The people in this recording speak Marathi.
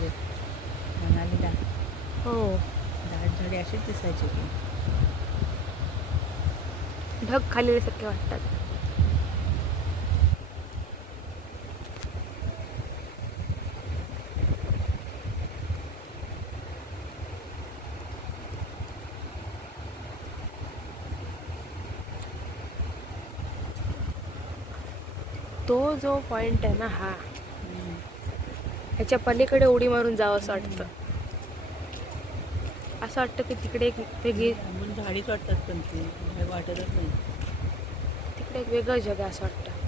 म्हणजे मनालीला हो, दाट झाडे असेच दिसायचे की. ढग खाल्लेल्यासारखे वाटतात. तो जो पॉइंट आहे ना हा, ह्याच्या पलीकडे उडी मारून जावं असं वाटतं. असं वाटतं की तिकडे एक वेगळी, लांबून झाडीच वाटतात पण ती झाड वाटतच नाही. तिकडे एक वेगळं जग आहे असं वाटतं.